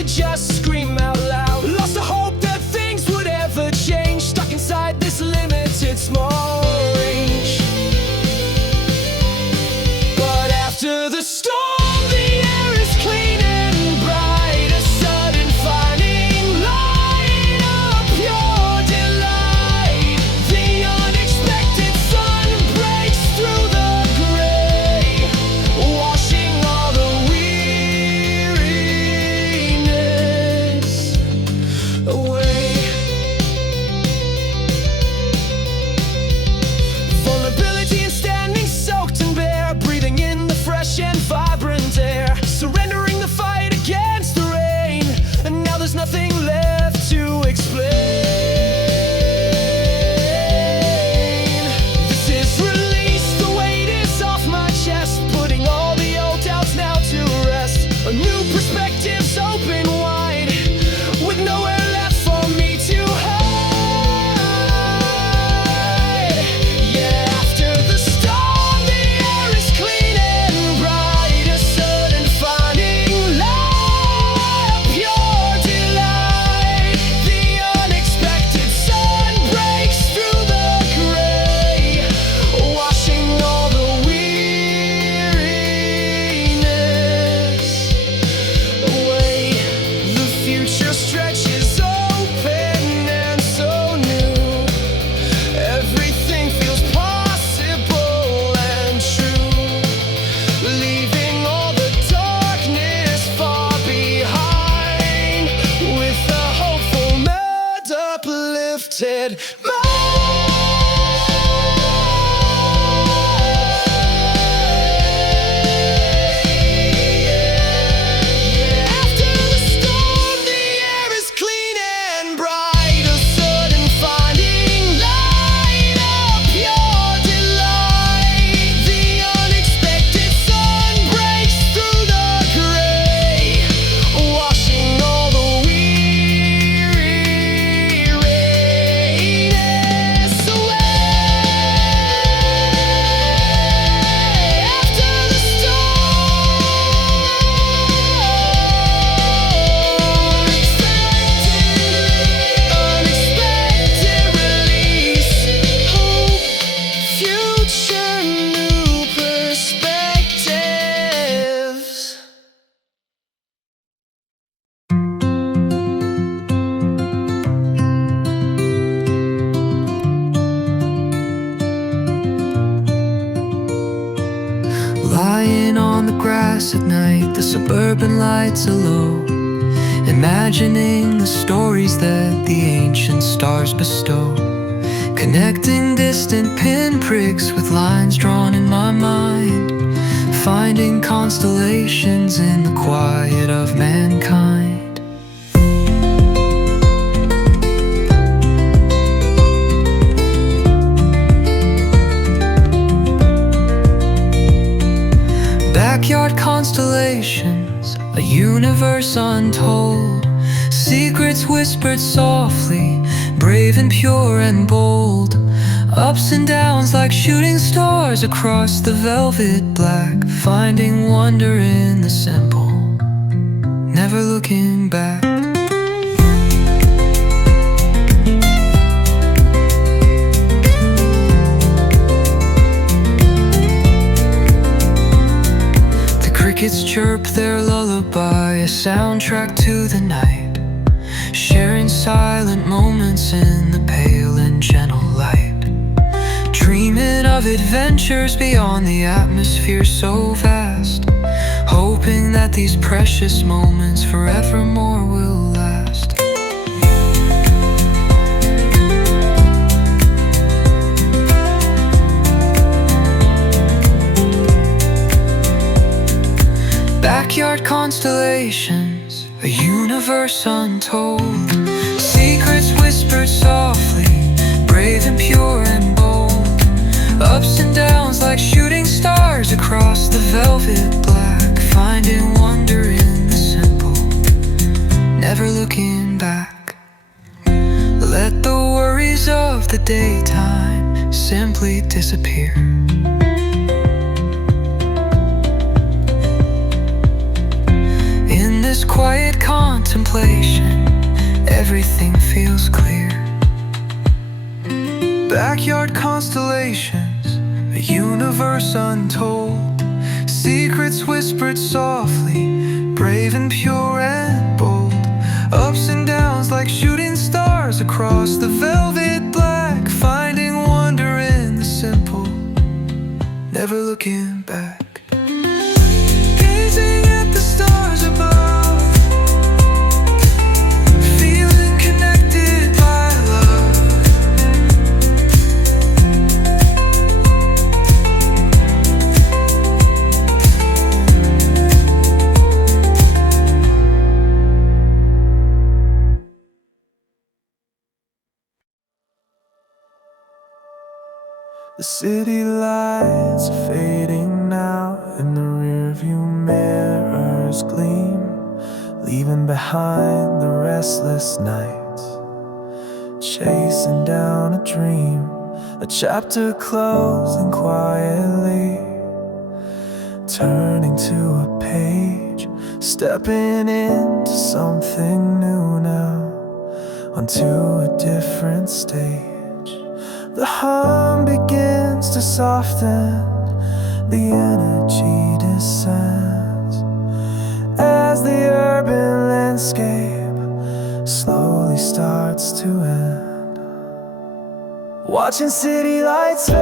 could just scream out loud. Lost the hope that things would ever change, stuck inside this limited small range. But after the storm, the air is clean and bright. A sudden finding light, a pure delight. The unexpected sun breaks through the gray, washing all the weariness away. Vulnerability and standing soaked and bare, breathing in the fresh and vibrant air, surrendering the fight against the rain, and now there's nothing left to explain. This is release, the weight is off my chest, putting all the old doubts now to rest. A new perspective's open wide, with nowhere left for me to hide. Yeah, after the storm, the air is clean and bright. A sudden finding light, pure delight. The unexpected sun breaks through the gray, washing all the weariness away. The future stretches open and so new. Everything feels possible and true, leaving all the darkness far behind, with a hopeful mad uplifted mind. After the storm, the air is clean and bright. A sudden finding light, a pure delight. The unexpected sun breaks through the gray, washing all the weariness away. After the unexpected release, hope, future new perspectives. Lying on the grass at night, the suburban lights are low, imagining the stories that the ancient stars bestow, connecting distant pinpricks with lines drawn in my mind, finding constellations in the quiet of mankind. Backyard constellations, a universe untold, secrets whispered softly, brave and pure and bold. Ups and downs like shooting stars across the velvet black, finding wonder in the simple, never looking back. Crickets chirp their lullaby, a soundtrack to the night, sharing silent moments in the pale and gentle light, dreaming of adventures beyond the atmosphere so vast, hoping that these precious moments forevermore will last. Backyard constellations, a universe untold, secrets whispered softly, brave and pure and bold. Ups and downs like shooting stars across the velvet black, finding wonder in the simple, never looking back. Let the worries of the daytime simply disappear. In this quiet contemplation, everything feels clear. Backyard constellations, a universe untold, secrets whispered softly, brave and pure and bold. Ups and downs like shooting stars across the velvet black, finding wonder in the simple, never looking back. Gazing at the stars above, feeling connected by love. The city lights are fading now, and the rearview mirrors gleam, leaving behind the restless nights, chasing down a dream. A chapter closing quietly, turning to a page, stepping into something new now, onto a different stage. The hum begins to soften, the energy descends, as the urban landscape slowly starts to end. Watching city lights fade,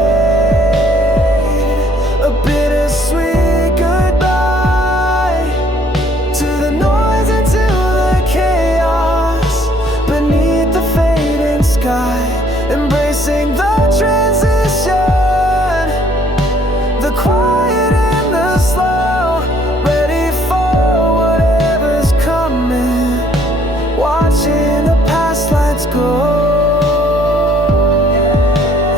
a bittersweet goodbye to the noise and to the chaos beneath the fading sky. Embracing the transition, the quiet and the slow, ready for whatever's coming, watching the past lights go.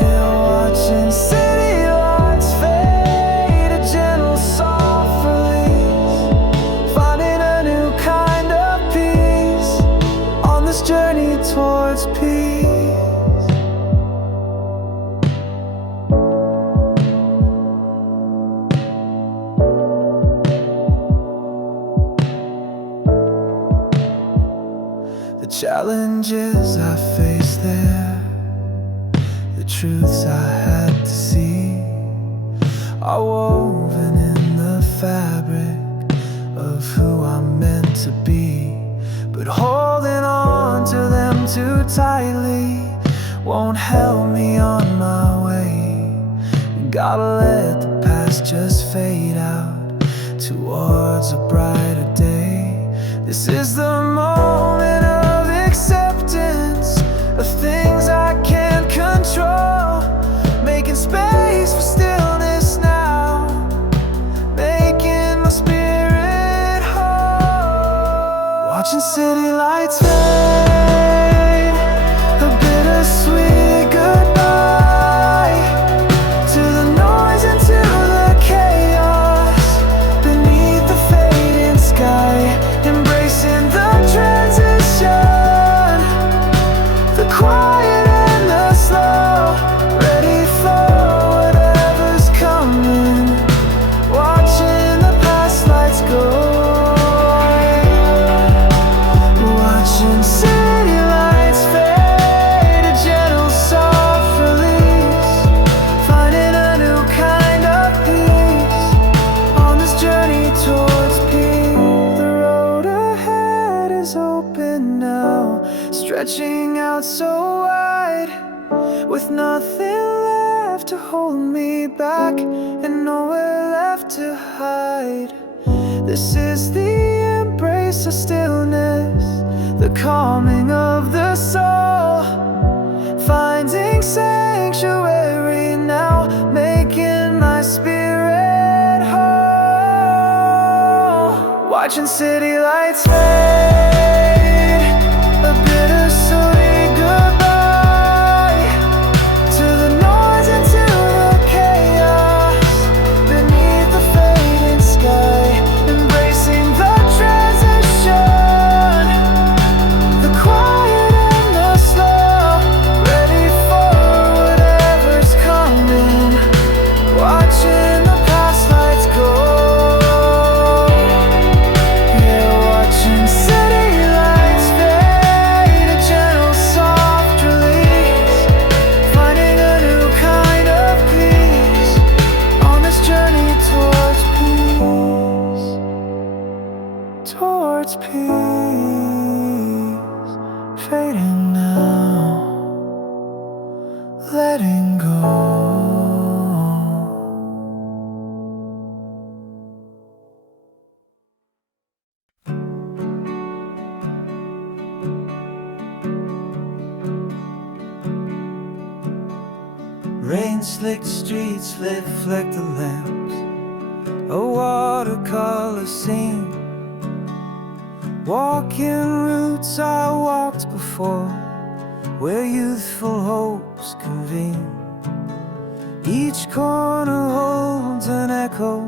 Yeah, watching city lights fade, a gentle soft release, finding a new kind of peace on this journey towards peace. Challenges I faced there, the truths I had to see, are woven in the fabric of who I'm meant to be. But holding on to them too tightly won't help me on my way. Gotta let the past just fade out towards a brighter day. This is the moment of acceptance of things I can't control, making space for stillness now, making my spirit whole. Watching city lights fade, a bittersweet goodbye to the noise and to the chaos beneath the fading sky. Embracing the transition, the quiet and the slow, ready for whatever's coming, watching the past lights go. Watching city lights fade, a gentle soft release, finding a new kind of peace on this journey towards peace. The road ahead is open now, stretching out so wide, with nothing left to hold me back and nowhere left to hide. This is the embrace of stillness, the calming of the soul, finding sanctuary now, making my spirit whole. Watching city lights fade, a bittersweet goodbye to the noise and to the chaos beneath the fading sky. Embracing the transition, the quiet and the slow, ready for whatever's coming, watching the past lights go. Yeah, watching fading now, letting go. Rain-slicked streets reflect the lamps, a watercolor scene. Walking routes I walked before, where youthful hopes convene. Each corner holds an echo,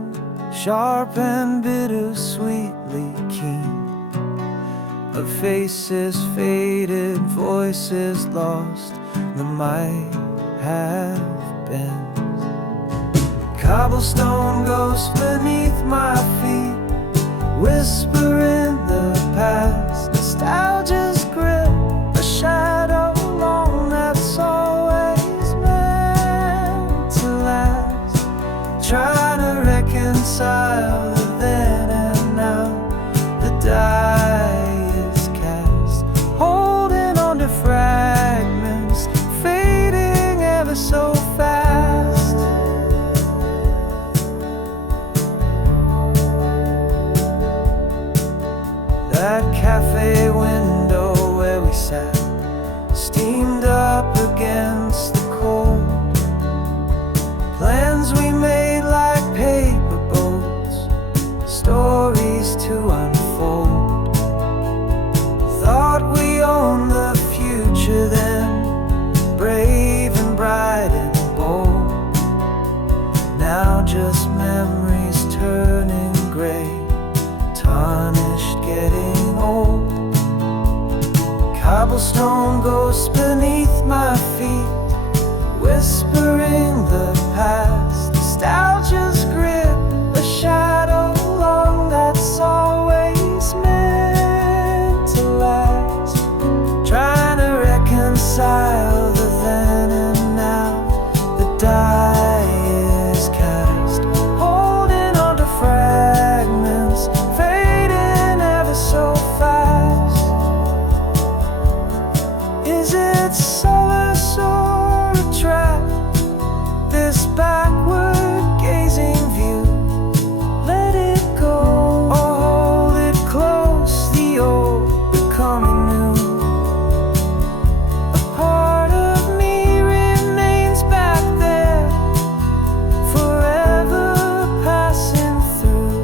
sharp and bittersweetly keen, of faces faded, voices lost, that might have been. Cobblestone ghosts beneath my feet, whisper in the past. Nostalgia's grip, a shadow long that's always meant to last. Trying to reconcile the then and now. The die is cast, holding on to fragments, fading ever so fast. That cafe window where we sat, steamed up against the cold. Plans we made like paper boats, stories to unfold. Thought we owned the future then, brave and bright and bold. Now just memories turning gray, tarnished, getting old. Cobblestone ghosts beneath my feet, whispering the past. Nostalgia's grip, a shadow long that's always meant to last. Trying to reconcile the then and now. The die is cast, holding on to fragments, fading ever so fast. Is it solace or a trap, this backward gazing view? Let it go, or hold it close, the old becoming new. A part of me remains back there, forever passing through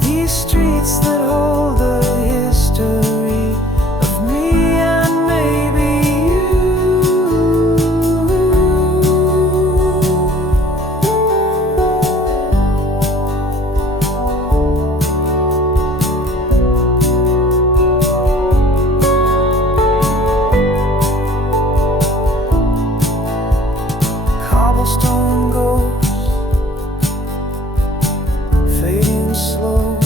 these streets that hold the history of me and maybe you. Cobblestone ghosts, fading slow.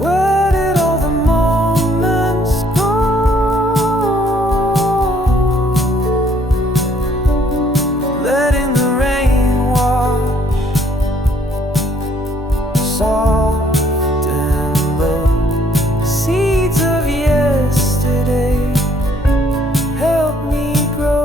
Where did all the moments go? Letting the rain wash, soft and low. Seeds of yesterday help me grow.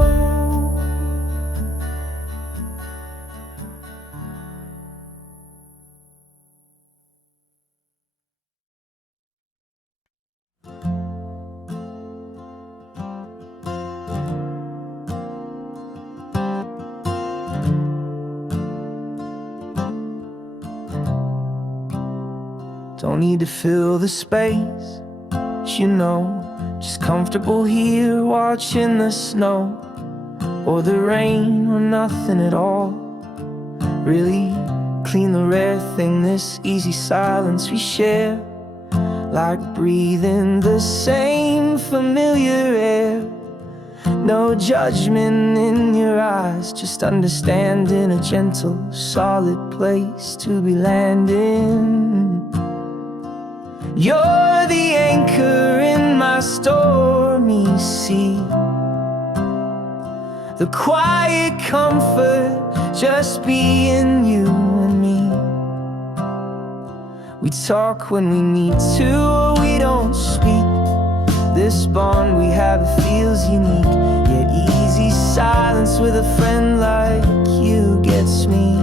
Don't need to fill the space, you know. Just comfortable here watching the snow, or the rain, or nothing at all. Really clean the rare thing, this easy silence we share. Like breathing the same familiar air. No judgment in your eyes, just understanding, a gentle, solid place to be landing. You're the anchor in my stormy sea, the quiet comfort just being you and me. We talk when we need to, or we don't speak. This bond have, it feels unique. Yet easy silence with a friend like you gets me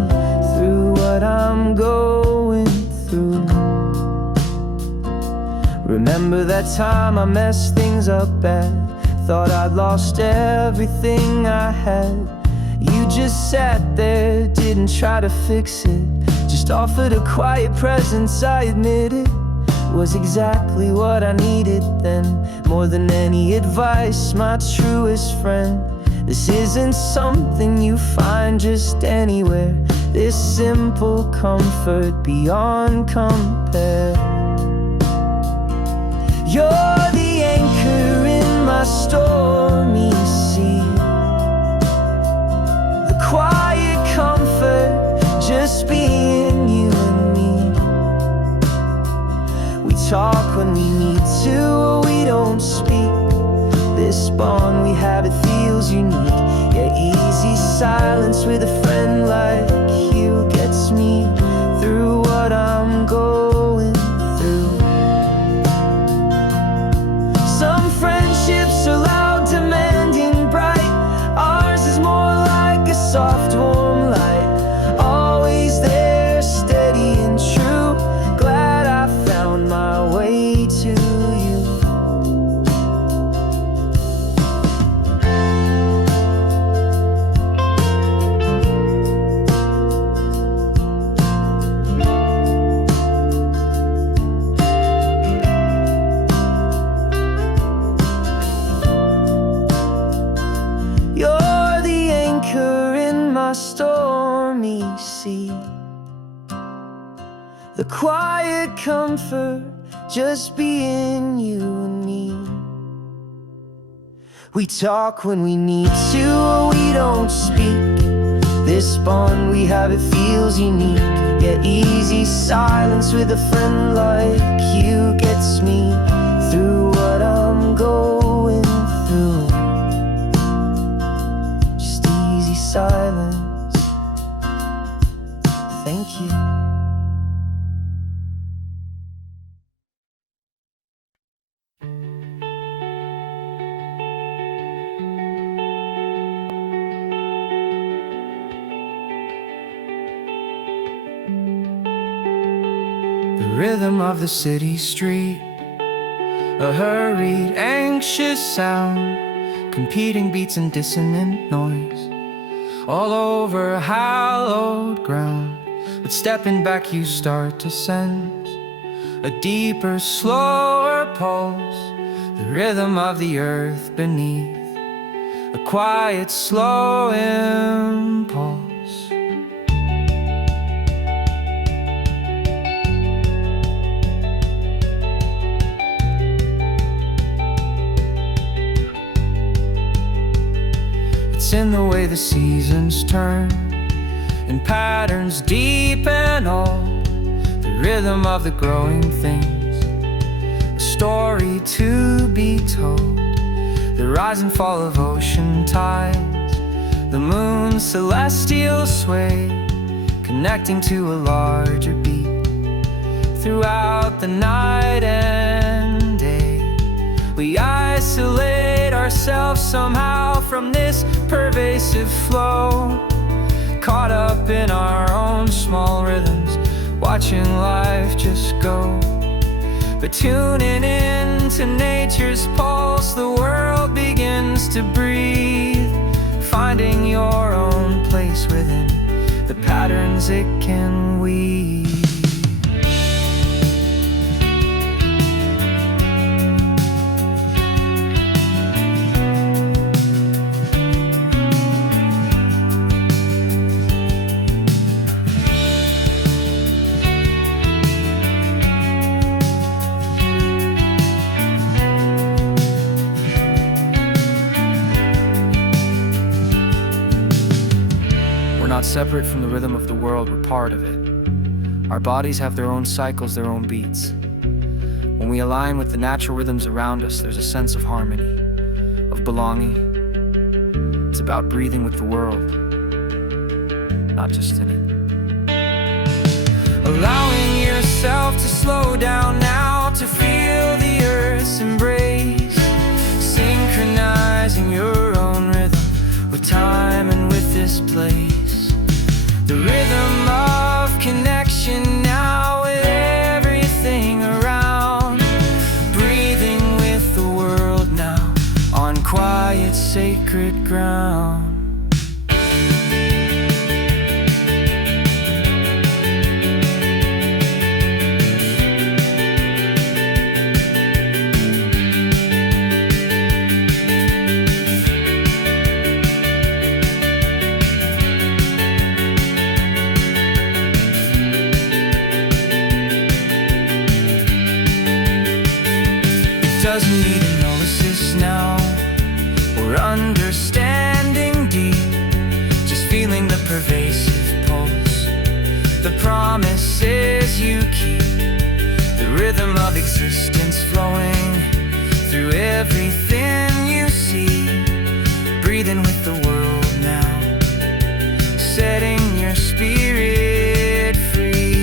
through what I'm going through. Remember that time I messed things up bad, thought I'd lost everything I had. You just sat there, didn't try to fix it, just offered a quiet presence. I admit it was exactly what I needed then. More than any advice, my truest friend. This isn't something you find just anywhere, this simple comfort beyond compare. You're the anchor in my stormy sea, the quiet comfort, just being you and me. We talk when we need to, we don't speak. This bond we have, it feels unique. Yeah, easy silence with a friend like you gets me through what I'm going through. Some friendships are loud, demanding, bright. Ours is more like a soft, warm light, always there, steady and true. Glad I found my way to you. You're the anchor in my stormy sea, the quiet comfort, just being you and me. We talk when we need to, we don't speak. This bond we have, it feels unique. Yeah, easy silence with a friend like you gets me through what I'm going through. Just easy silence. Thank you. The rhythm of the city street, a hurried, anxious sound, competing beats and dissonant noise, all over hallowed ground. But stepping back you start to sense a deeper, slower pulse, the rhythm of the earth beneath, a quiet, slow impulse. It's in the way the seasons turn, in patterns deep and old, the rhythm of the growing things, a story to be told, the rise and fall of ocean tides, the moon's celestial sway, connecting to a larger beat throughout the night and day. We isolate ourselves somehow from this pervasive flow, caught up in our own small rhythms, watching life just go. But tuning in to nature's pulse, the world begins to breathe, finding your own place within the patterns it can weave. We're not separate from the rhythm of the world, we're part of it. Our bodies have their own cycles, their own beats. When we align with the natural rhythms around us, there's a sense of harmony, of belonging. It's about breathing with the world, not just in it. Allowing yourself to slow down now, to feel the earth's embrace, synchronized quiet, sacred ground. Doesn't need analysis now or understanding deep, just feeling the pervasive pulse, the promises you keep, the rhythm of existence flowing through everything you see, breathing with the world now, setting your spirit free.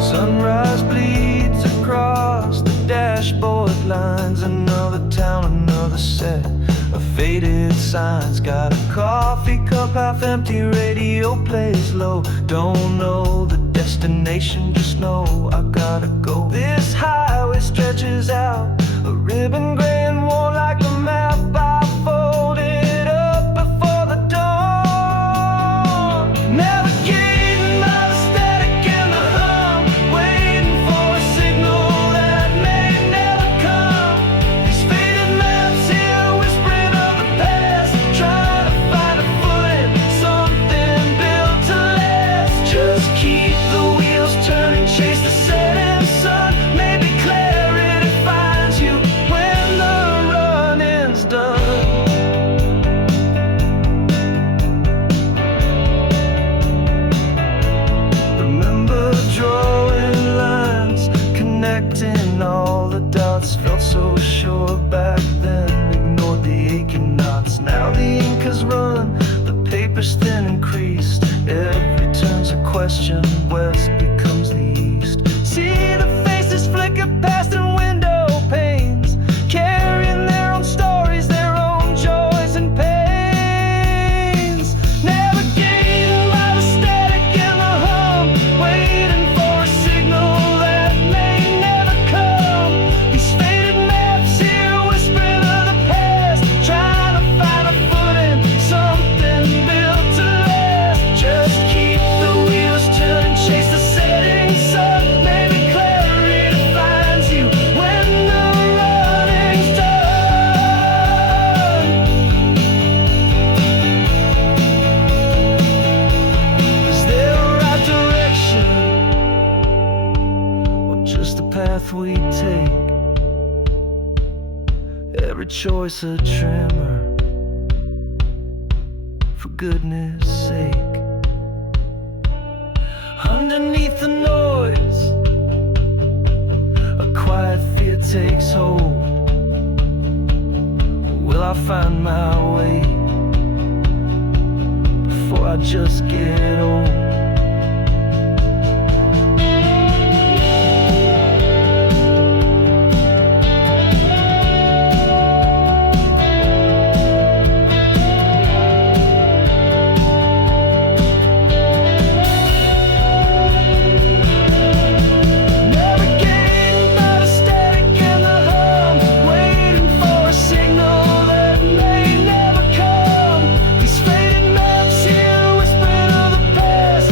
Sunrise bleeds across the dashboard lines. Another town, another set of faded signs. Got a coffee cup half empty, radio plays low. Don't know the destination, just know I gotta go. This highway stretches out, a ribbon gray and worn like a map. I folded up before the dawn, navigating by the static and the hum, waiting for a signal that may never come. These faded maps here whispering of the past, trying to find a footing, something built to last. Just keep the wheels turning, chase the setting sun. Maybe clarity finds you when the running's done. Remember drawing lines, connecting all the dots. Felt so sure back then, ignored the aching knots. Now the ink has run, the paper's thin and creased. Every turn's a question, west becomes the east. See the faces flicker past in window panes, carrying their own stories, their own joys and pains. Navigating by the static and the hum, waiting for a signal that may never come. These faded maps here whispering of the past, trying to find a footing, something built to last. Just keep the wheels turning, chase the setting sun. Maybe clarity finds you when the running's done. Is there a right direction, or just the path we take? Every choice a tremor, for goodness sake. Underneath the noise, a quiet fear takes hold. Will I find my way before I just get old? Navigating by the static and the hum, waiting for a signal that may never come. These faded maps here whispering of the past,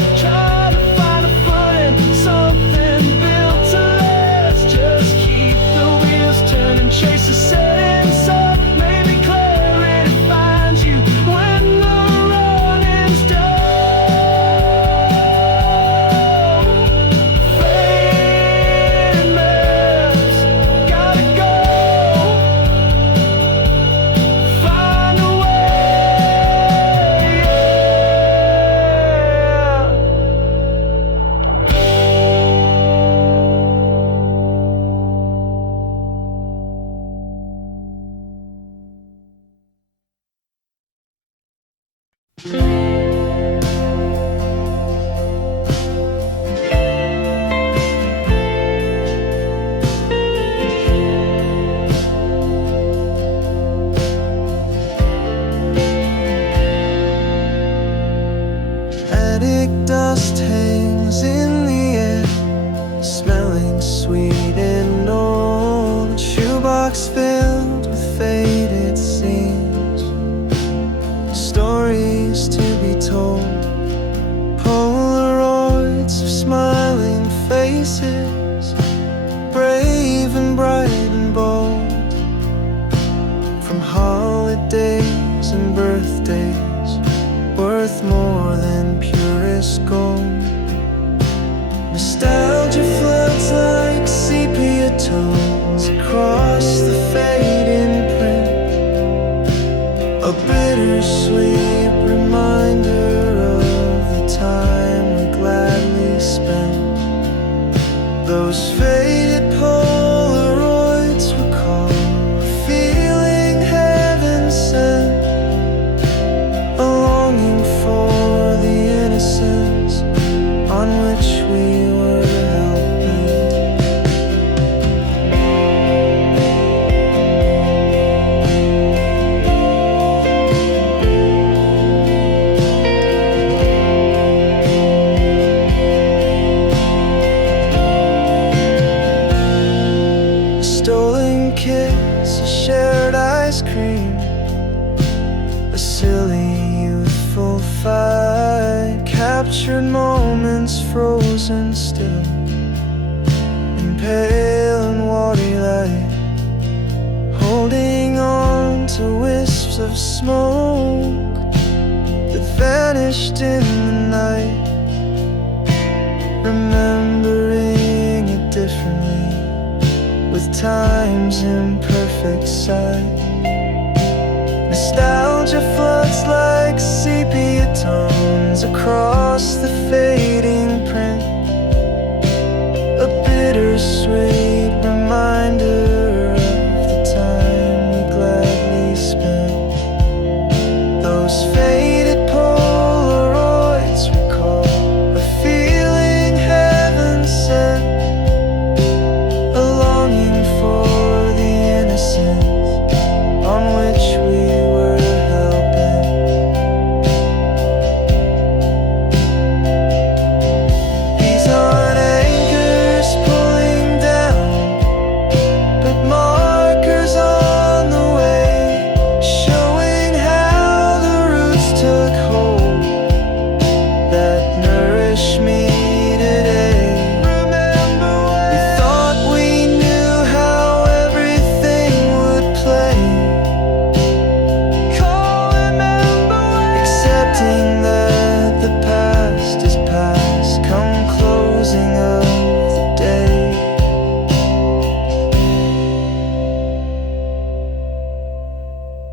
of smoke that vanished in the night, remembering it differently with time's imperfect sight. Nostalgia floods like sepia tones across the fading print, a bittersweet reminder of the time we gladly spent. Those faded Polaroids recall a feeling heaven sent, a longing for the innocence on which we were hell-bent. These aren't anchors pulling down, but markers on the way, showing how the roots took hold that nourish me today. Remember when we thought we knew how everything would play? Accepting that the past is past, come closing of the day.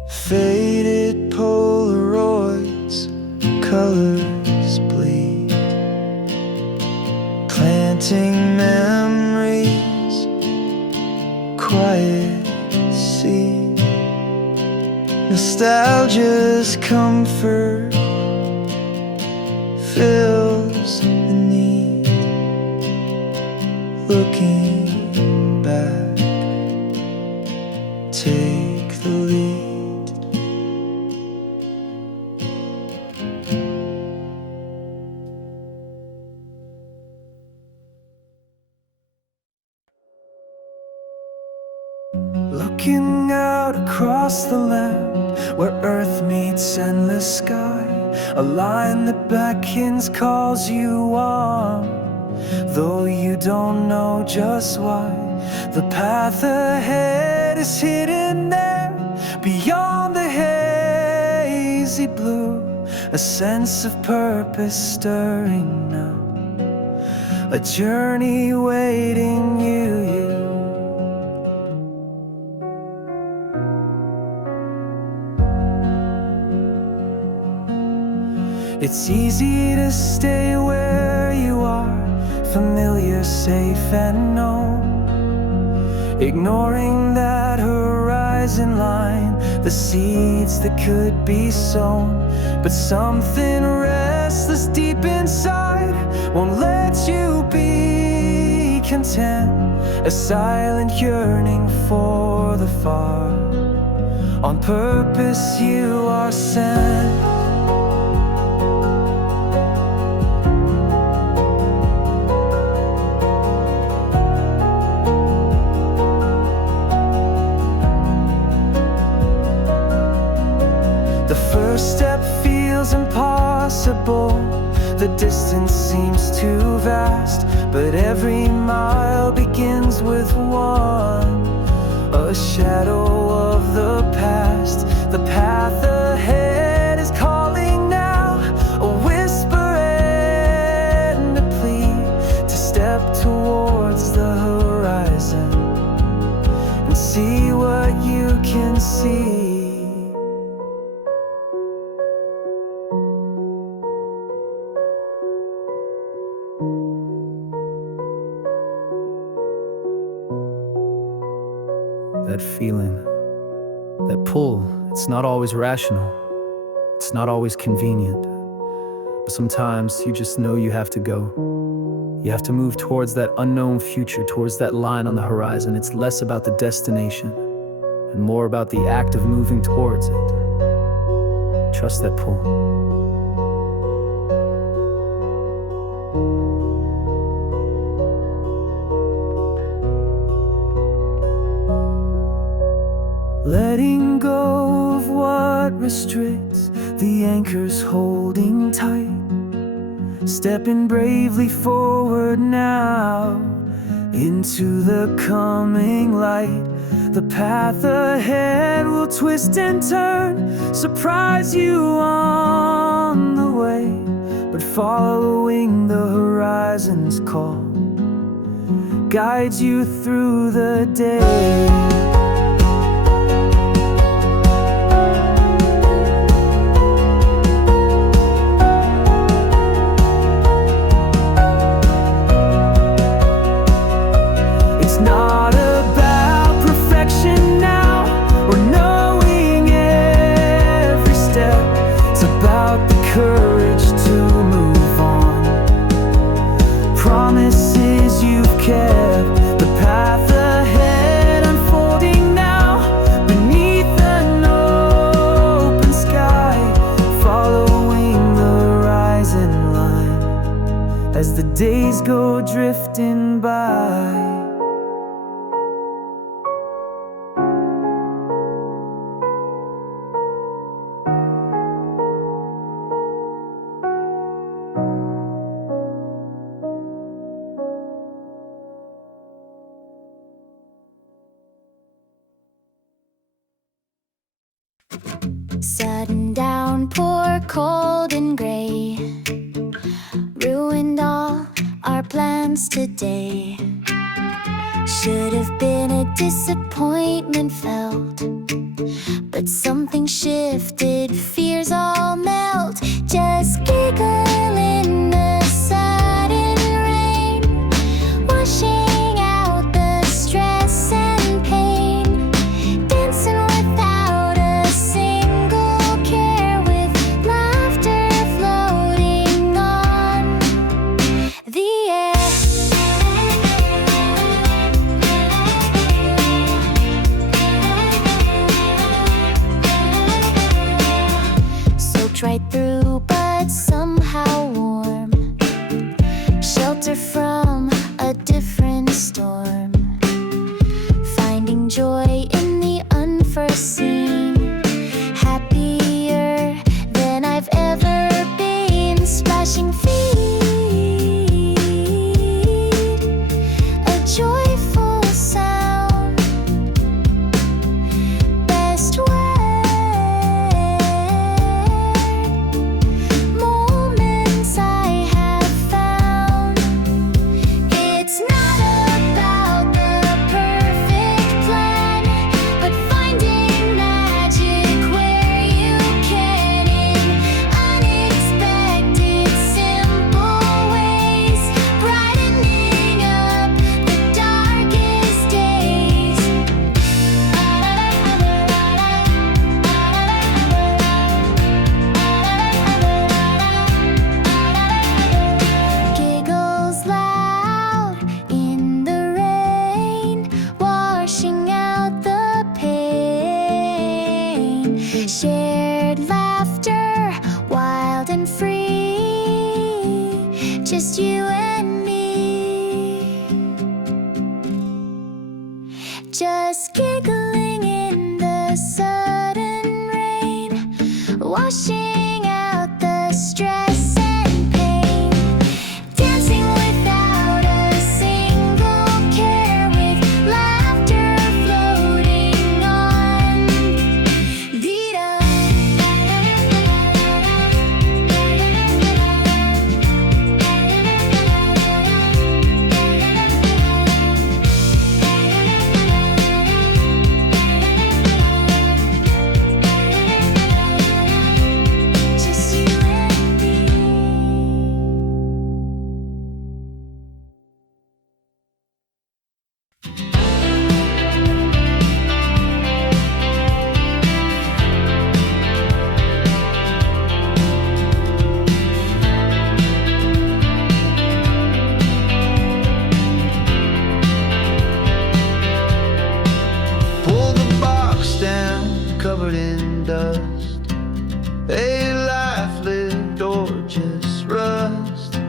Faded Polaroids, colors bleed, planting memories, quiet seed. Nostalgia's comfort fills the need. Looking back, take the lead. Looking out across the land where earth meets endless sky, a line that beckons, calls you on, though you don't know just why. The path ahead is hidden there, beyond the hazy blue, a sense of purpose stirring now, a journey waiting you. It's easy to stay where you are, familiar, safe and known, ignoring that horizon line, the seeds that could be sown. But something restless deep inside won't let you be content, a silent yearning for the far. On purpose you are sent. The first step feels impossible, the distance seems too vast, but every mile begins with one, a shadow of the past. The path ahead is calling now, a whisper and a plea to step towards the horizon and see what you can see. That feeling, that pull, it's not always rational, it's not always convenient, but sometimes you just know you have to go. You have to move towards that unknown future, towards that line on the horizon. It's less about the destination and more about the act of moving towards it. Trust that pull. Letting go of what restricts, the anchors holding tight, stepping bravely forward now into the coming light. The path ahead will twist and turn, surprise you on the way. But following the horizon's call guides you through the day. It's not about perfection now or knowing every step. It's about the courage to move on, promises you've kept. The path ahead unfolding now beneath an open sky, following the horizon line as the days go drifting by. Sudden downpour, cold and gray, ruined all our plans today. Should have been a disappointment felt, but something shifted, fears all melt. Just giggle in the sudden rain, washing out the stress and pain, dancing without a single care, with laughter floating on the air. Soaked right through, but somehow warm, shelter from a different storm, finding joy in the unforeseen, happier than I've ever been, splashing feet, a joyful sound, best word, moments I have found. It's not about the perfect plan, but finding magic where you can, in unexpected, simple ways, brightening up the darkest days. Giggles loud in the rain, washing out the pain. Shared laughter, wild and free, just you and me. Just giggling in the sudden rain, washing out the stress and pain, dancing without a single care, with laughter floating on. Dee-da. Just you and me. Pull the box down, covered in dust. A life lived or just rust.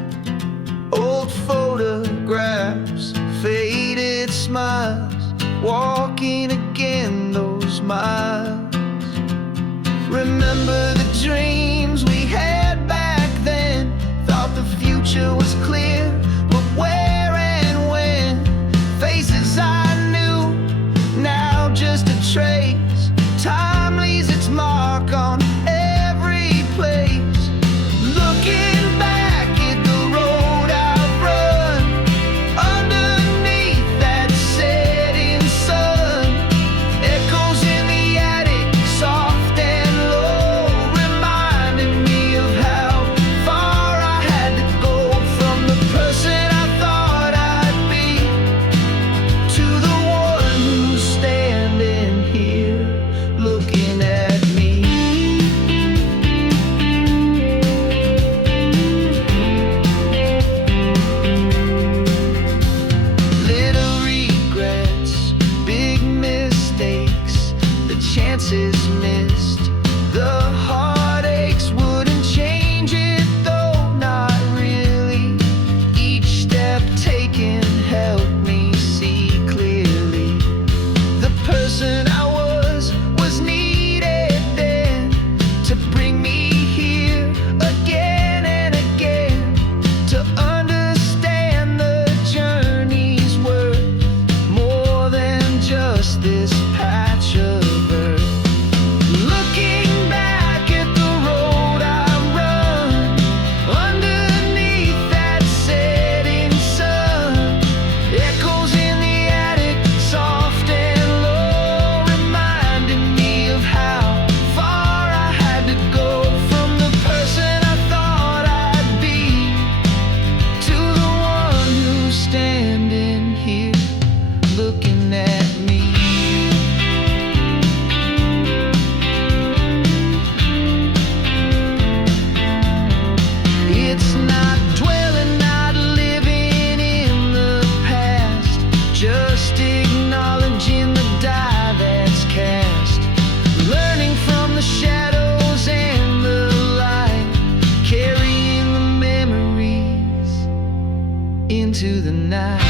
Old photographs, faded smiles, walking again those miles. Remember the dreams we had back then, thought the future was clear, but where and when? Faces I knew, now just into the night.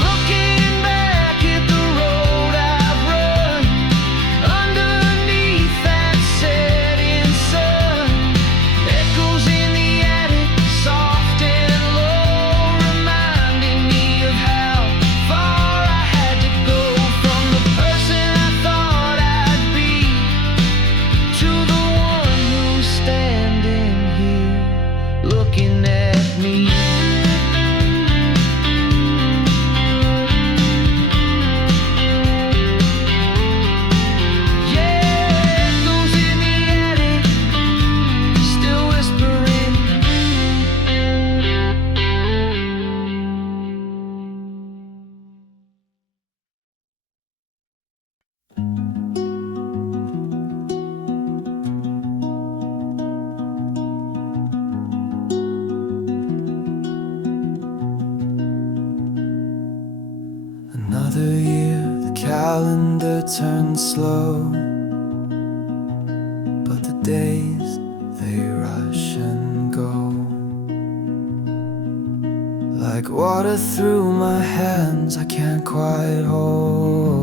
Looking back at the road I've run underneath that setting sun, echoes in the attic, soft and low, reminding me of how far I had to go from the person I thought I'd be to the one who's standing here looking at me. Yeah, echoes in the attic, still whispering. Another year, the calendar turns slow, but the days, they rush and go like water through my hands. I can't quite hold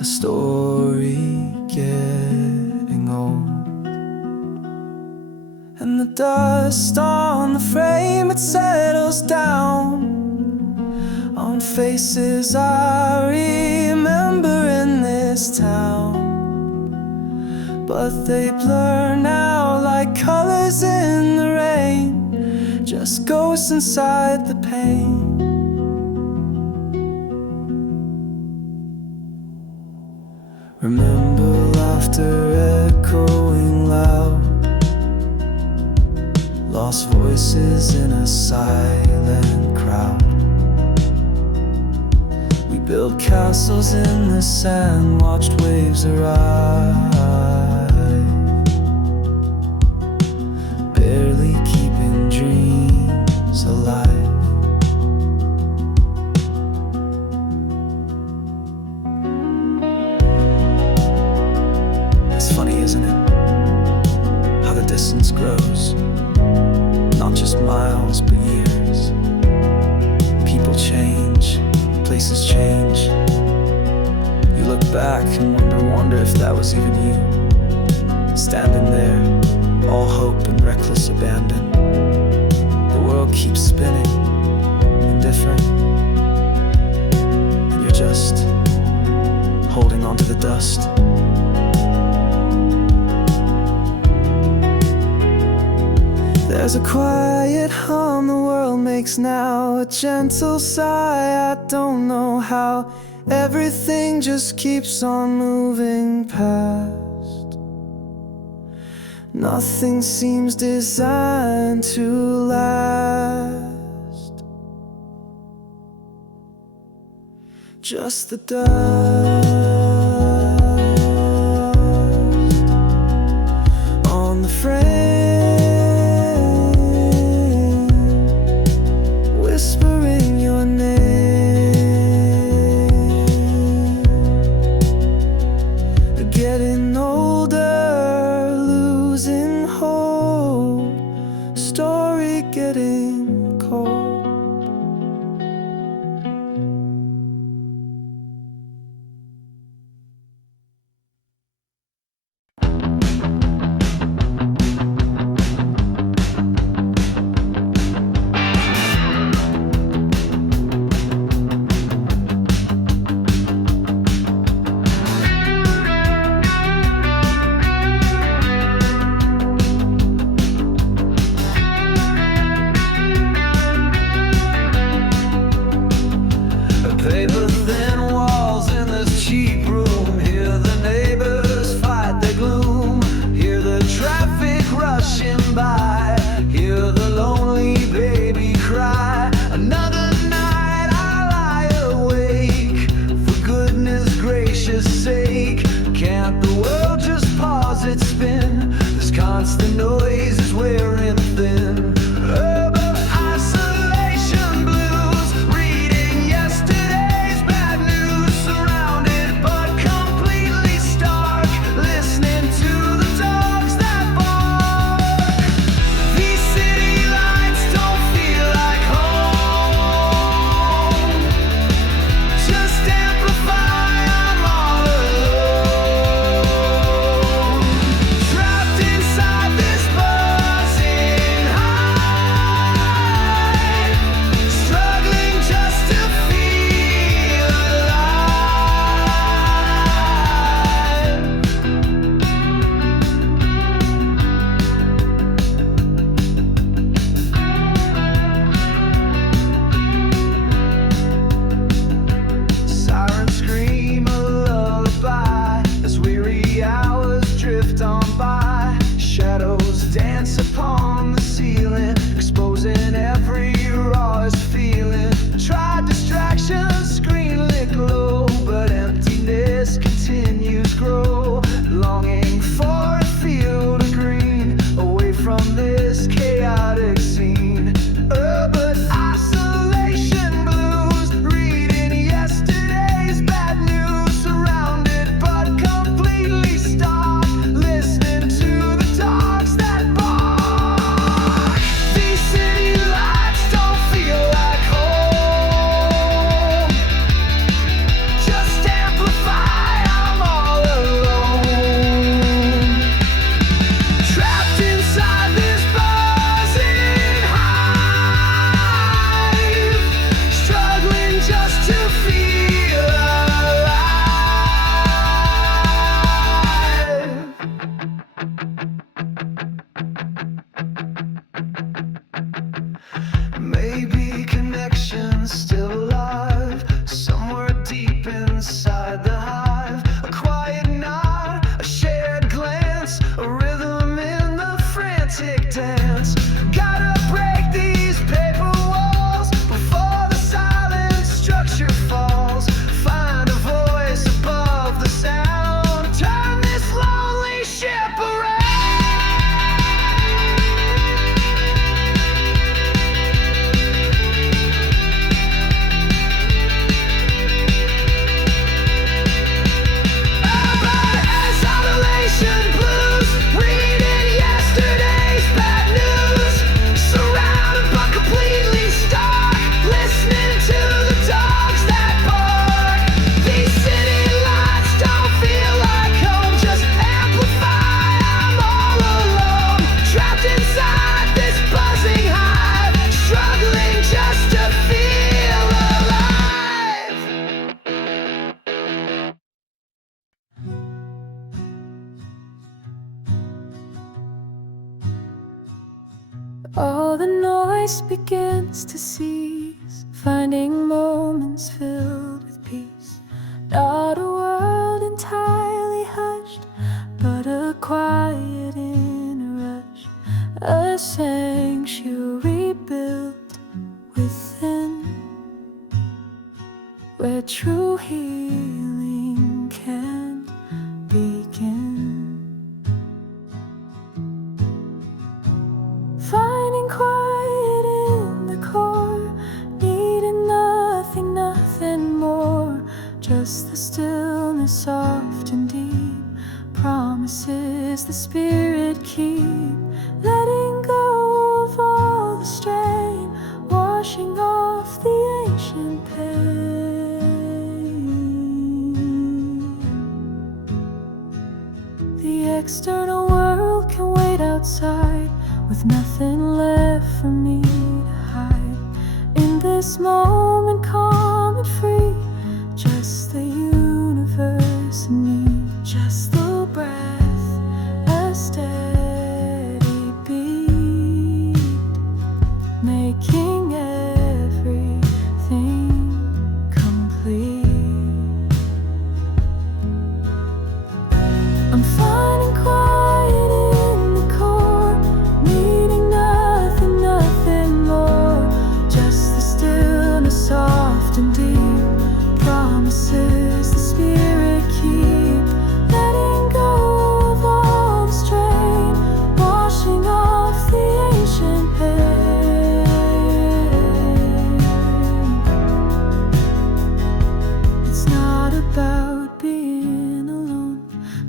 a story getting old. And the dust on the frame, it settles down on faces I remember in this town, but they blur now like colors in the rain, just ghosts inside the pain. Remember laughter echoing loud, lost voices in a silent crowd. We built castles in the sand, watched waves arrive, barely keeping dreams alive. It's funny, isn't it? How the distance grows, not just miles, but years. People change, places change. You look back and wonder if that was even you, standing there, all hope and reckless abandon. The world keeps spinning, indifferent, and you're just holding on to the dust. There's a quiet hum the world makes now, a gentle sigh. I don't know how, everything just keeps on moving past. Nothing seems designed to last, just the dust on the frame, whispering your name. Getting older, losing hope, story getting cold. Maybe connections still alive somewhere deep inside the hive. A quiet nod, a shared glance, a rhythm in the frantic dance. Gotta break these paper walls before the silent structure falls. Find a voice above the sound, turn this lonely ship around. Isolation blues, reading yesterday's bad news. Surrounded but completely stark, listening to the dogs that bark. These city lights don't feel like home, just amplify. I'm all alone, trapped inside this buzzing hive, struggling just to feel alive. All the noise begins to cease, finding moments filled with peace. Not a world entirely hushed, but a quiet inner rush, a sanctuary built within, where true healing can begin. Finding quiet in the core, needing nothing, nothing more. Just the stillness, soft and deep, promises the spirit keep. Letting go of all the strain, washing off the ancient pain. The external world can wait outside, with nothing left for me to hide. In this moment, calm and free, just the universe and me, just the breath, a steady beat, making everything complete. I'm finding quiet in the core, needing nothing, nothing more. Just the stillness, soft and deep, promises the spirit keep. Letting go of all the strain, washing off the ancient pain. It's not about being alone,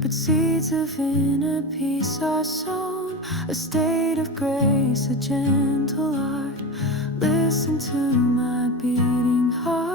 but seeds of inner peace are sown. A state of grace, a gentle art. Listen to my beating heart.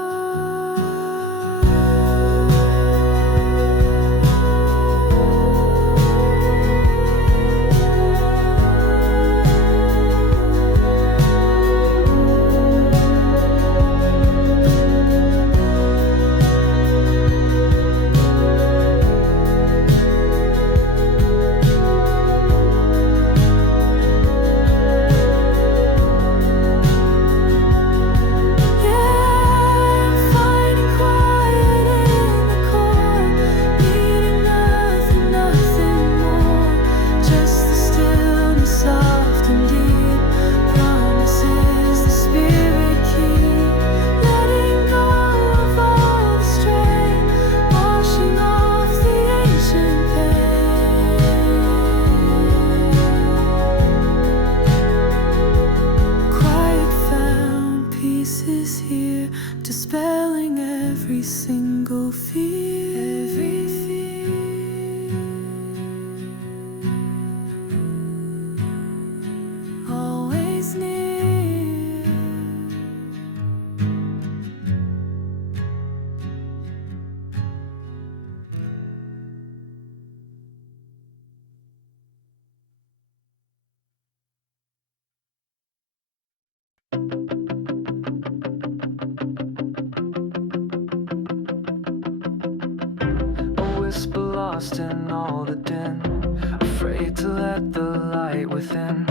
Dispelling every single fear, every fear. Always near. Lost in all the din, afraid to let the light within,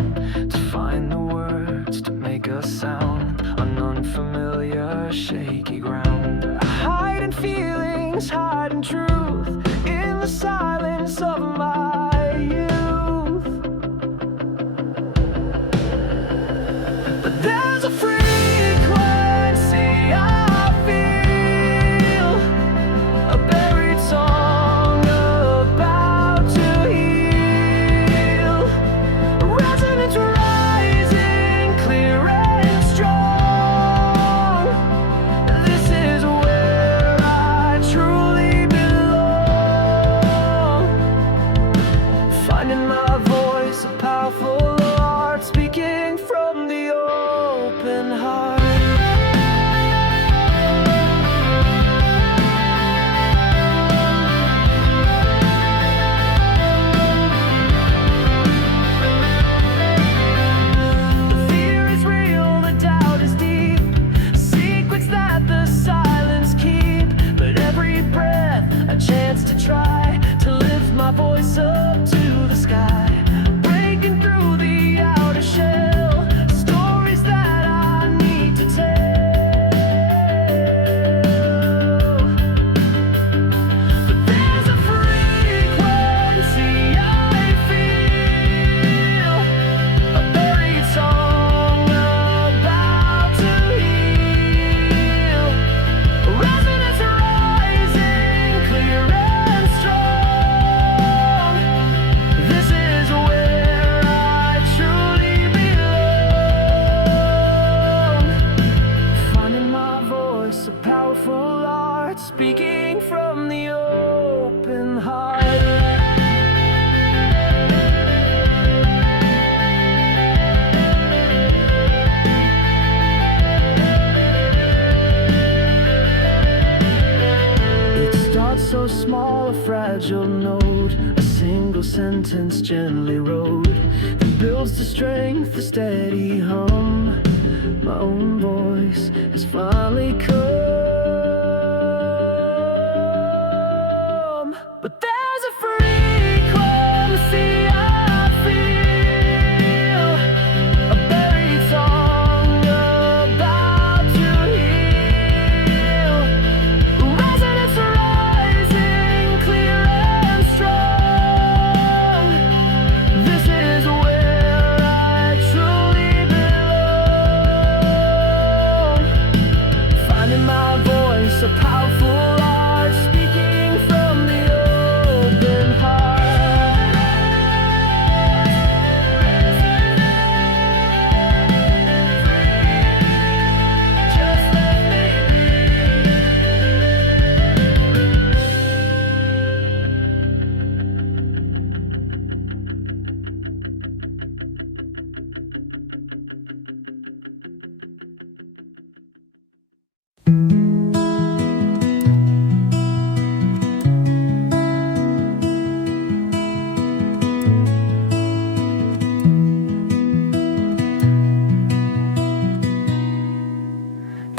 to find the words to make a sound. the shaky ground. Hiding feelings, hiding truth in the silence of my youth. But there's a frequency I feel, a buried song about to heal, resonance rising clear and strong. This is where I truly belong. Finding my voice, a powerful art, speaking from the open heart. The fear is real, the doubt is deep, secrets that the silence keep. But every breath, a chance to try to lift my voice up to the sky. Breaking through the outer shell, stories that I need to tell. But there's a frequency I feel, a buried song about to heal, resonance rising clear and strong. This is where I truly belong. Finding my voice, a powerful art, speaking from the open heart. It starts so small, a fragile note, a single sentence gently wrote, that builds to strength, a steady hum. My own voice has finally come. But there's a frequency I feel, a buried song about to heal, resonance rising clear and strong. This is where I truly belong. Finding my voice, a powerful art, speaking from the open heart. Just let me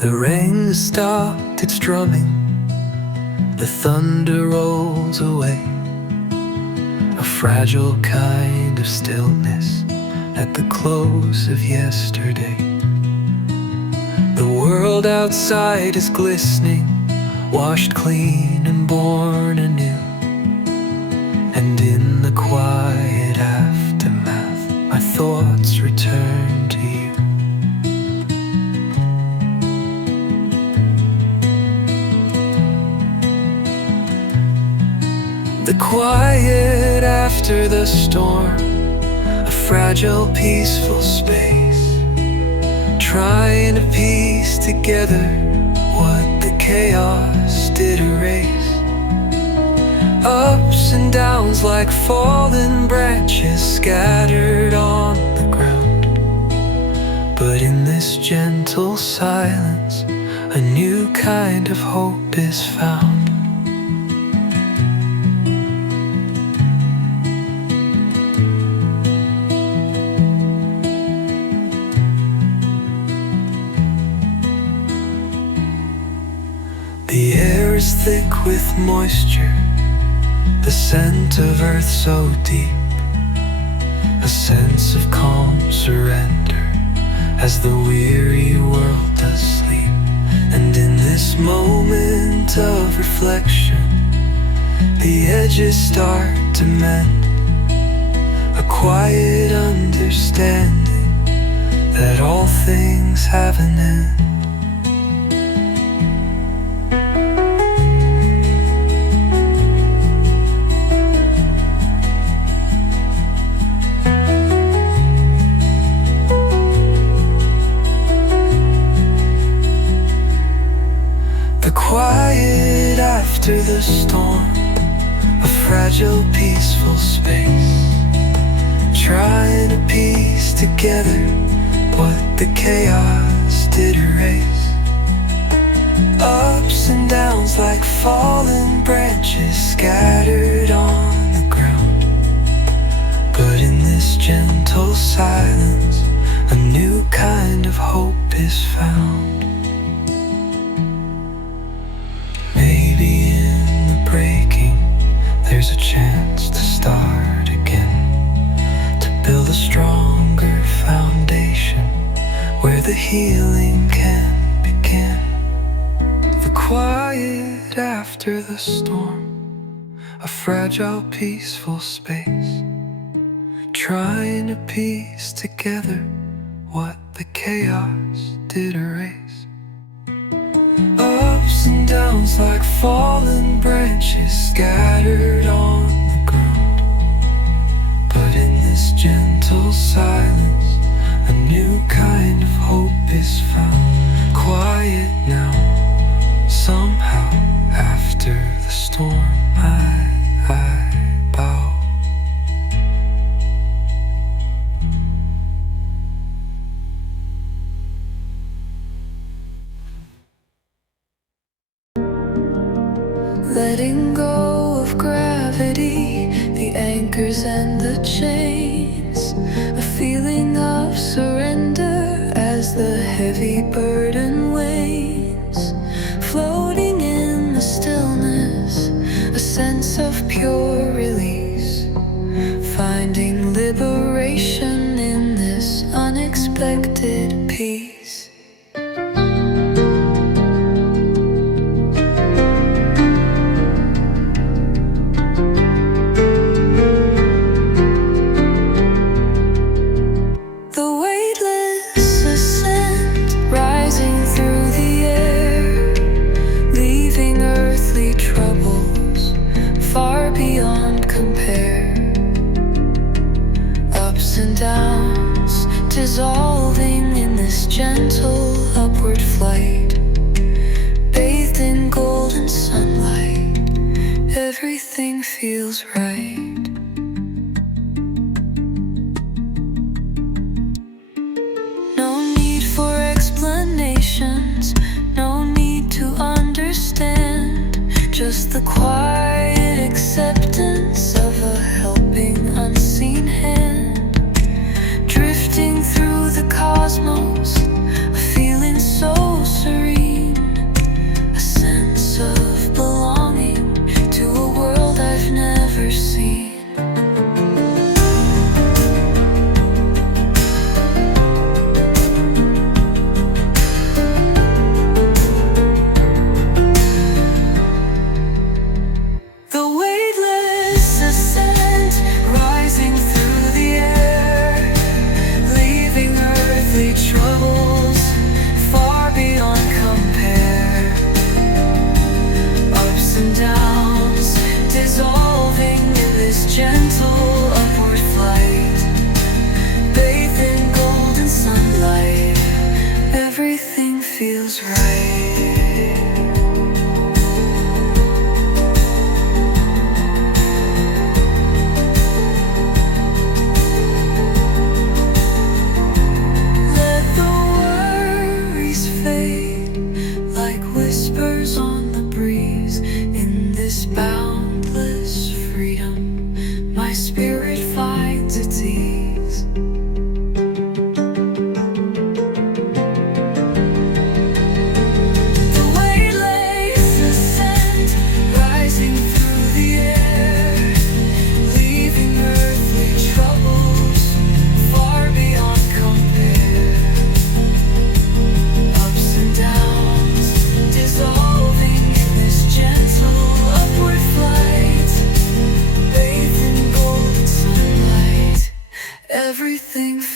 The rain has stopped its drumming, the thunder rolls away, a fragile kind of stillness at the close of yesterday. The world outside is glistening, washed clean and born anew. And in the quiet aftermath, my thoughts return to you. The quiet after the storm, a fragile, peaceful space, trying to piece together what the chaos did erase. Ups and downs like fallen branches scattered on the ground. But in this gentle silence, a new kind of hope is found. The air is thick with moisture, the scent of earth so deep, a sense of calm surrender as the weary world does sleep. And reflection, the edges start to mend. A quiet understanding that all things have an end. The quiet after the storm, a fragile, peaceful space, trying to piece together what the chaos did erase. Ups and downs like fallen branches scattered on the ground, but in this gentle silence a new kind of hope is found. Maybe in the breaking there's a chance to start again, to build a stronger foundation where the healing can begin. The quiet after the storm, a fragile, peaceful space, trying to piece together what the chaos did erase. Ups and downs like fallen branches scattered on the ground, but in this gentle silence a new kind of hope is found. Quiet now, somehow after the storm I bow. Letting go of gravity, the anchors and the chains, a feeling of surrender as the heavy burden wanes. Floating in the stillness, a sense of pure release, finding liberation in this unexpected peace. Downs, dissolving in this gentle upward flight, bathed in golden sunlight, everything feels right. No need for explanations, no need to understand, just the quiet acceptance of a helping unseen hand. Drifting through the cosmos, a feeling so serene, a sense of belonging to a world I've never seen. The weightless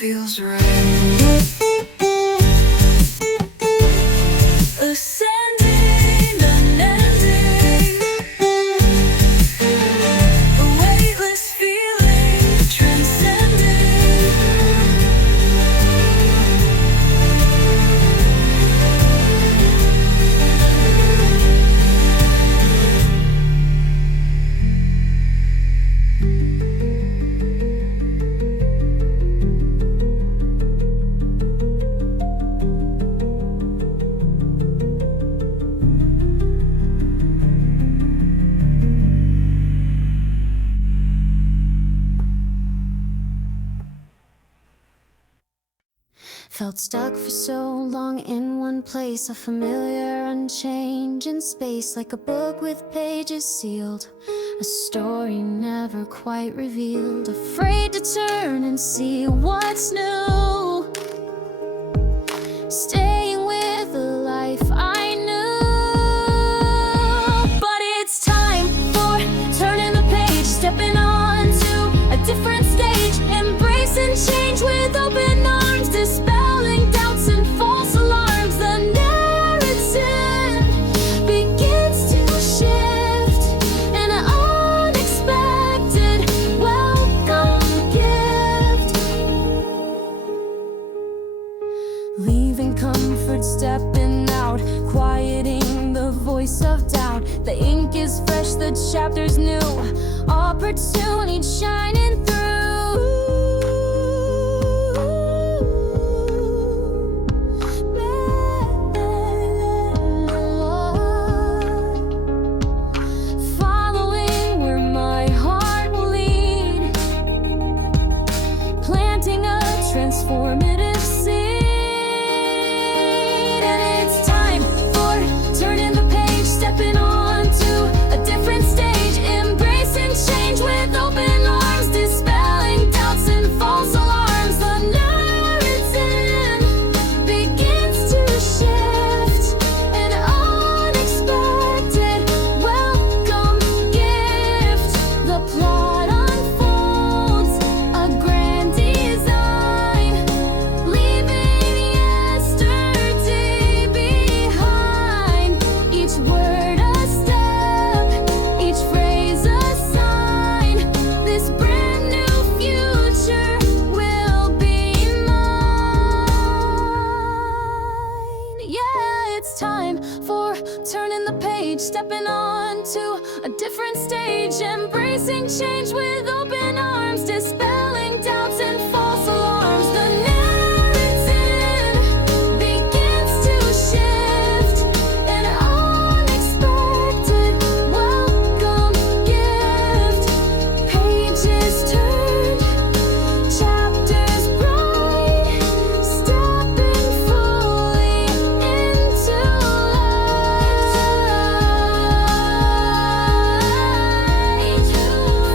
feels right. Ascending, unending, a weightless feeling transcending. Felt stuck for so long in one place, a familiar unchanging space, like a book with pages sealed, a story never quite revealed. Afraid to turn and see what's new, staying with the life I knew. But it's time for turning the page, stepping on to a different stage, embracing change with open arms, dispelling doubts and false alarms. The narrative begins to shift, an unexpected welcome gift. Leaving comfort, stepping out, quieting the voice of doubt. The ink is fresh, the chapter's new, opportunity shining through. Following where my heart will lead, planting a transformative seed. And it's time for turning the page, stepping on to a different stage, embracing change with open arms, dispelling doubts and false alarms. The narrative begins to shift, an unexpected welcome gift. The plot unfolds, a grand design, leaving yesterday behind. Each word a step, each phrase a sign. This brand new future will be mine. Yeah, it's time for turning the page, stepping on to a different stage, embracing change with open arms, dispelling doubts and false alarms. The narrative begins to shift, an unexpected welcome gift. Pages turned, chapters bright, stepping fully into light.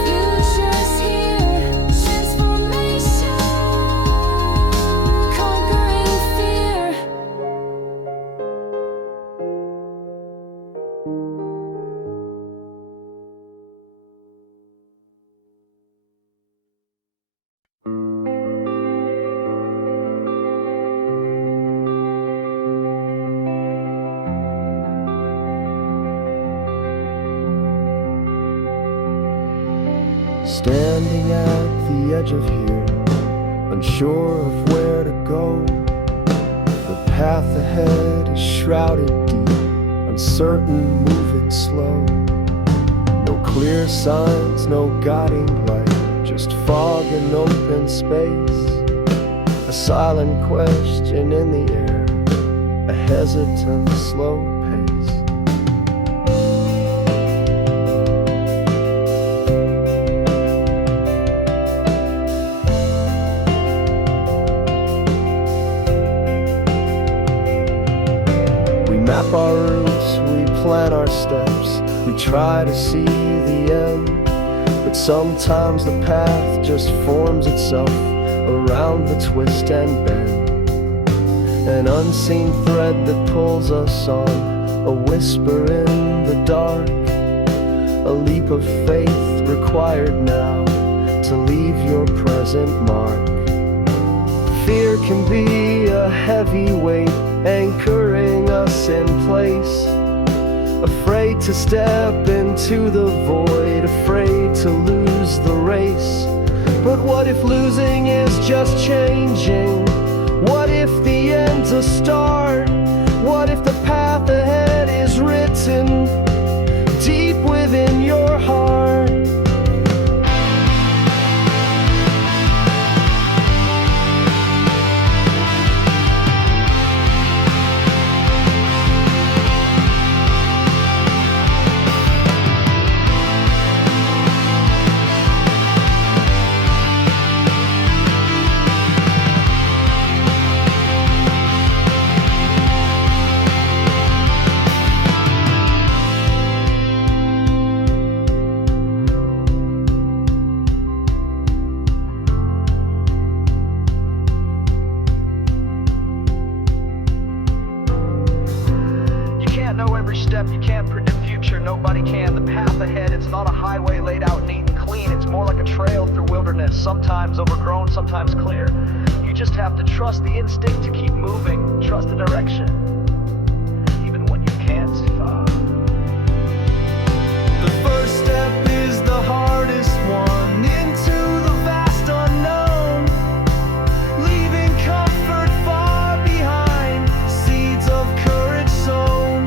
Future's here, transformation, conquering fear. Standing at the edge of here, unsure of where to go. The path ahead is shrouded deep, uncertain, moving slow. No clear signs, no guiding light, just fog and open space. A silent question in the air, a hesitant, slow pace. Map our routes, we plan our steps, we try to see the end. But sometimes the path just forms itself around the twist and bend. An unseen thread that pulls us on, a whisper in the dark, a leap of faith required now to leave your present mark. Fear can be a heavy weight, anchoring us in place. Afraid to step into the void, afraid to lose the race. But what if losing is just changing? What if the end's a start? What if the path ahead is written deep within your heart? Know every step, you can't predict future, nobody can. The path ahead, it's not a highway laid out neat and clean. It's more like a trail through wilderness, sometimes overgrown, sometimes clear. You just have to trust the instinct to keep moving, trust the direction, even when you can't. The first step is the hardest one, into the vast unknown, leaving comfort far behind, seeds of courage sown.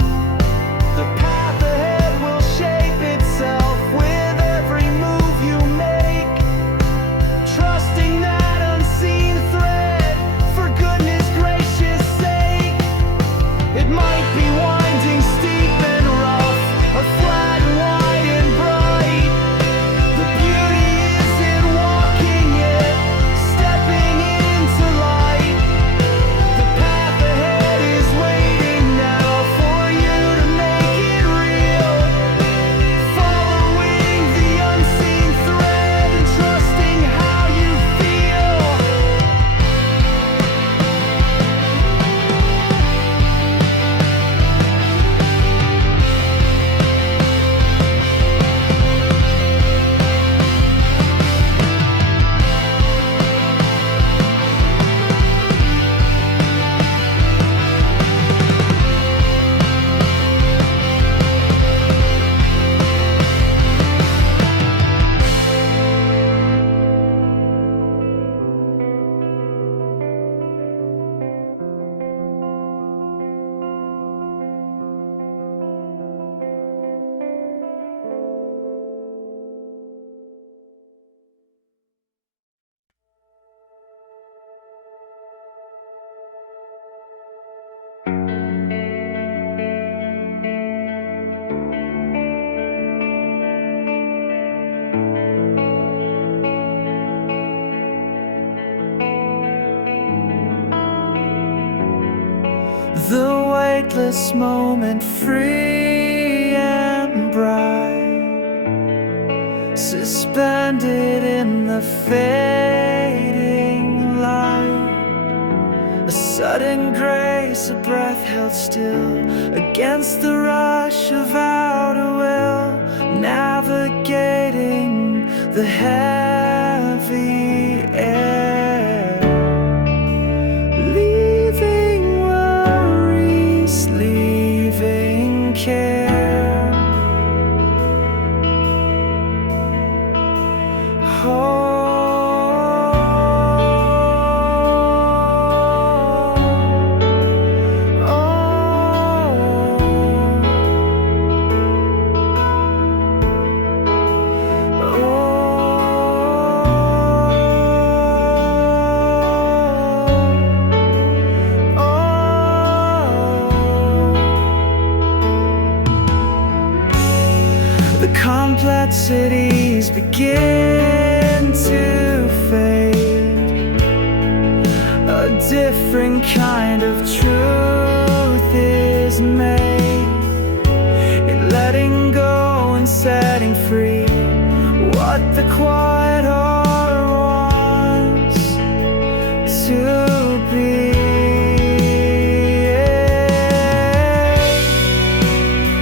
The path ahead will shape itself with every move you make, trusting that unseen thread for goodness gracious sake. It might be winding, steep and rough, or flat and wide and bright. The beauty is in walking it, stepping into light. The path ahead is waiting now for you to make it real, following the unseen thread and trusting how you feel. The weightless moment, free and bright, suspended in the fading light. A sudden grace, a breath held still against the rush of outer will, navigating the heavy air, leaving worries, leaving care. The complexities begin to fade. A different kind of truth is made in letting go and setting free what the quiet heart wants to be.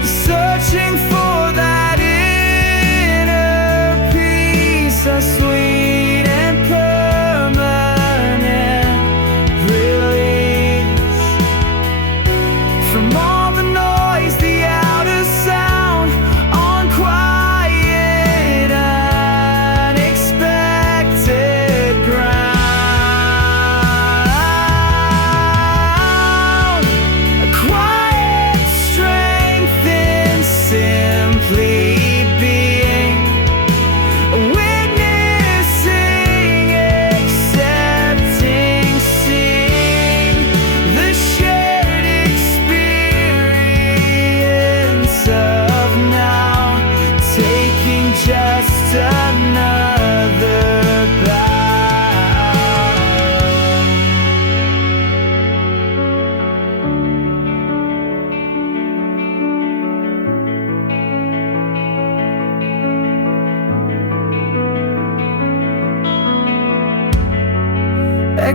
Searching for that inner peace, a sweet and permanent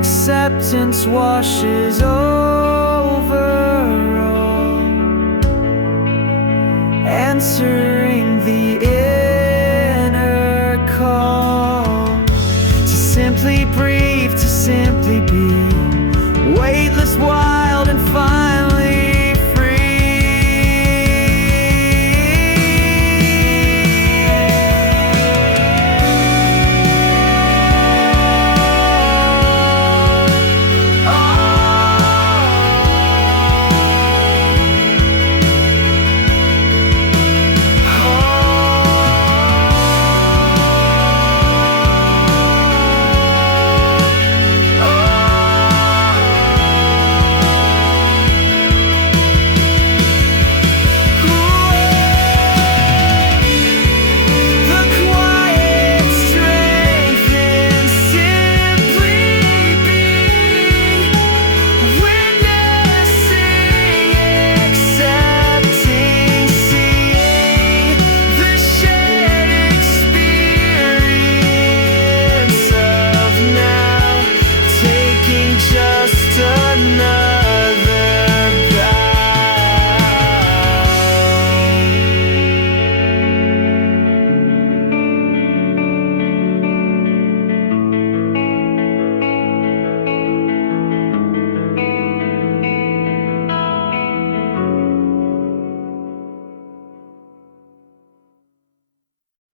acceptance washes over all, answering